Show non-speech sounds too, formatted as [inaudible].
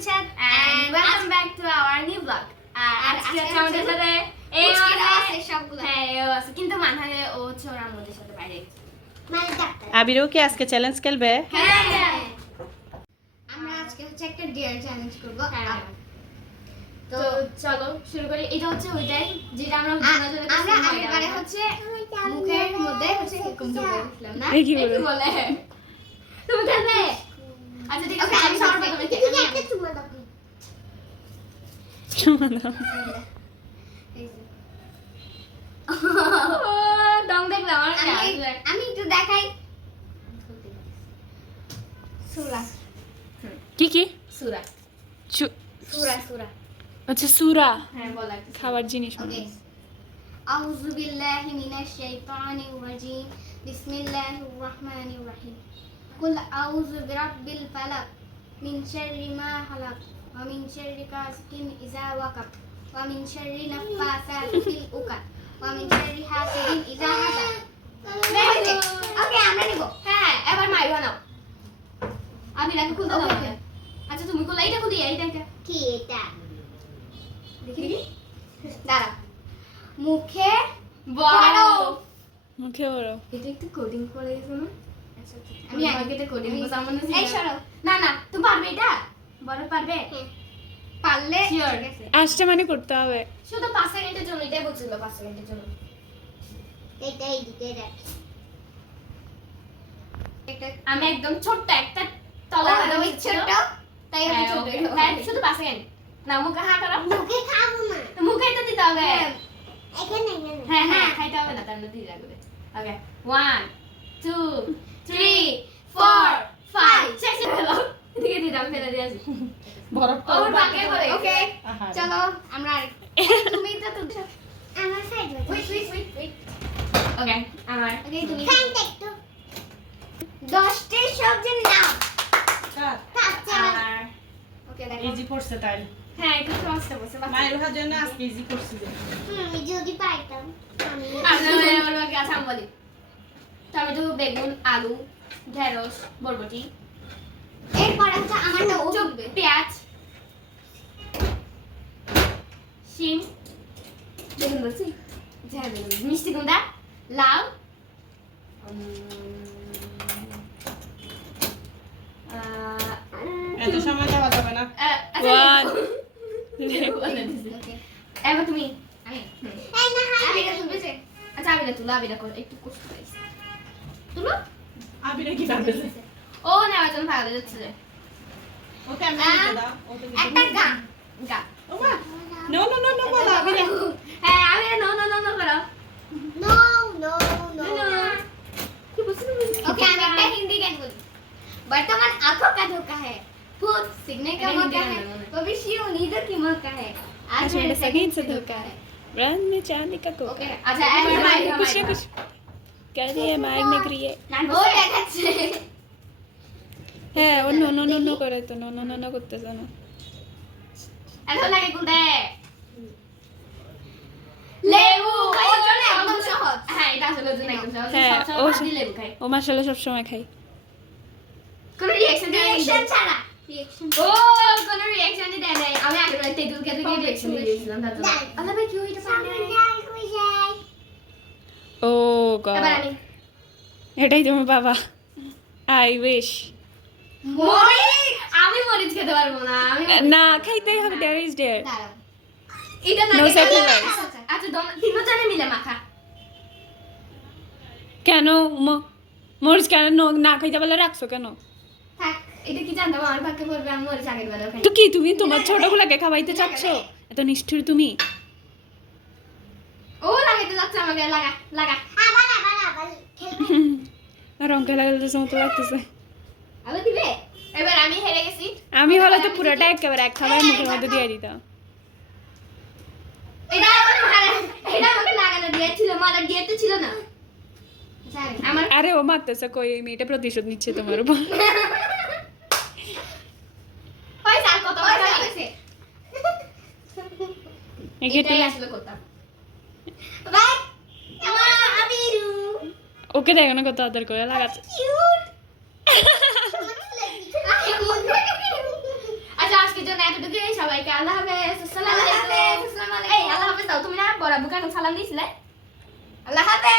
Chat and welcome back to our new vlog. আর আজকে হচ্ছে আমাদের সাথে এই আছে সবগুলো। হ্যাঁ এও আছে। কিন্তু মানহারে ও হচ্ছে ওর আমাদের সাথে বাইরে। মানে ডাক্তার। আবিরও কি আজকে চ্যালেঞ্জ খেলবে? হ্যাঁ হ্যাঁ। আমরা আজকে হচ্ছে একটা ডিয়ার চ্যালেঞ্জ করব। হ্যাঁ। তো চলো শুরু করি। এটা হচ্ছে ওইটাই যেটা আমরা আমরা আগেরবারে হচ্ছে মুখের মধ্যে হচ্ছে এরকম না? বলে। বলে তুমি খেলবে আচ্ছা ঠিক আছে Okay, আমি সবার প্রথমে খেলি। চুমা দাও দম খাবার জিনিস মিনাশ শাইতানির রাজিম বিসমিল্লাহির রহমানির রহিম কুল আউযু বিরাব্বিল ফালাক মিন শাররি মা হালাক ومن شر غاسق إذا وقب ومن شر النفاثات في العقد ومن شر حاسد إذا حسد ওকে আমরা নিব হ্যাঁ এবার মাই বানাও আমি নাকি খুলতে Okay, দাও okay. আচ্ছা তুমি খুলে এইটা খুলি এইটা এইটা কি এটা দেখি দেখি দাঁড়া মুখে বড় মুখে ওরো এটা একটু কোডিং করে গেছে না আচ্ছা, আমি আগে এটা কোডিং আমি- সামনে এই সরো না না তুমি পারবে এটা বলো পারবে? পারলে মানে করতে হবে। শুধু জন্য এটাই বলছিল জন্য। এটাই দিতে রাখি। আমি একদম ছোট্ট একটা তলা ছোট তাই আমি হ্যাঁ, ছোট হ্যাঁ, শুধু না মুখে হা করো মুখে খাব না। মুখে তো দিতে হবে। হ্যাঁ। এখানে হ্যাঁ হ্যাঁ খাইতে হবে না তার মধ্যে লাগবে ওকে 1 2 3 দিয়ে দাও ফেলে দিয়ে আসি ওর বাকে করে। ওকে চলো আমরা তুমি তো তুমি আমার side wait wait wait wait okay আমার। ওকে তুমি ফ্যানটা একটু দশটি সবজি নাও। আমার। ওকে দেখো। ইজি পড়ছে তাই। হ্যাঁ একটু সহজটা বসে মায়ের ভার জন্য আজকে ইজি করছি যে। যদি পাইতাম। আমি আপনার আমার বাকি আছে আমি বলি। টমেটো বেগুন আলু ঢেঁড়স বরবটি। পেঁয়াজ শিম বলছি? হ্যাঁ মিষ্টি কুমড়া লাউ এত সময় দেওয়া যাবে না। আহ, আচ্ছা, [laughs] এবার তুমি না এটা তুলবে আচ্ছা আবিরা তুলো আবিরা করো একটু কষ্ট তুলো। আবিরে কি ও নেওয়ার জন্য ভালো যাচ্ছে ওকে আমি নিতে দাও ওকে নিতে একটা গা গা ওমা নো নো নো নো বলো আবিরে হ্যাঁ আবিরা নো নো নো নো করো নো নো নো नो কি বলছো তুমি ओके আমি একটা हिंदी गान बोली वर्तमान आंखों का धोखा है भूत सीखने का अरे हिंदी मौका है गाना बोलो। भविष्य उम्मीदों की मौका है आज आज मेरे मेरे सगीन सगीन से धोखा है रन में चांदी का कोका ओके আচ্ছা এখন মাইক कुछ ना कुछ कह रही है मारने के लिए ও দেখাচ্ছে হ্যাঁ ও নো নো নো নো করে তো নো নো নো নো করতেছে এখন লাগে লেবু ওর জন্য একদম সহজ। হ্যাঁ এটা আসলে ওর জন্য একদম সহজ। হ্যাঁ, ও- লেবু খাই ও সব সময় খাই কোনো রিঅ্যাকশন রিঅ্যাকশন ছাড়া। রিঅ্যাকশন ও কোনো রিঅ্যাকশনই দেয় নাই। আমি আগে রাতে তেঁতুল খেতে রিঅ্যাকশন দিয়েছিলাম তার আল্লাহ ভাই কি হইটা পারে ও গড। এটাই তোমার বাবা। আই উইশ আমি মরিচ খেতে পারব না আমি না খাইতেই হবে দেয়ার ইজ দেয়ার এটা না। আচ্ছা দোনো- তিনজনে মিলে মাখা। কেন? মরিচ কেন না খাইতে বলে রাখছো কেন? থাক এটা কি জানতাম? আমার ভাগ্যে পড়বে আমি মরিচ আগের বেলা খাই তো কি তুমি তোমার ছোটগুলোকে খাওয়াইতে চাচ্ছ? এত নিষ্ঠুর তুমি। ও লাগাইতে যাচ্ছে আমাকে লাগা লাগা। আবার আবার আবার খেলবে। [laughs] রঙকে লাগাইতে মতো লাগতেছে। দিবে এবার আমি হেরে গেছি। আমি হলে তো পুরোটা একেবারে এক খাবার মুখের মধ্যে দিয়ে দিতাম এটা এটা আমাকে লাগানো দিয়েছিল মারা দিয়েতে ছিল না। আরে ও মারতেছে কই এই মেয়েটা প্রতিশোধ নিচ্ছে তোমার উপর। পয়সা আর কত ওই টাকা এতটুকুই সবাইকে আল্লাহ হাফেজ আসসালামু আলাইকুম। এই আল্লাহ হাফেজ দাও তুমি না বড় বুকানো সালাম দিছিলে আল্লাহ হাফেজ।